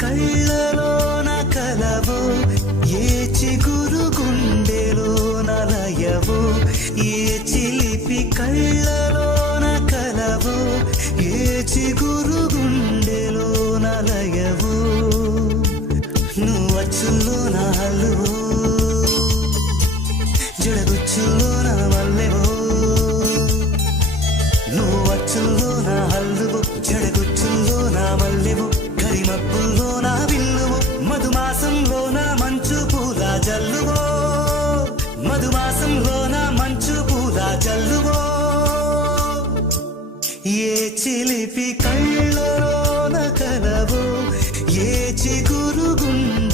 కళ్ళలోన కలవో, ఏ చిగురు గుండెలోన లయవో, ఏ చిలిపి కళ్ళలోన కలవో, ఏ చిగురు గుండెలోన లయవో, నువ్వచ్చులోన హల్లువో, జడగుచ్చులోన మల్లెవో, నువ్వచ్చులోన హల్లువో, జడగుచ్చులోన మల్లెవో, కరిమప్పుల్లోన విల్లువో, మధుమాసంలోన మంచు పూల జల్లువో, మధుమాసంలోన మంచు పూల జల్లువో, ఏ చిలిపి కళ్ళలోన కలవో, ఏ చిగురు గుండె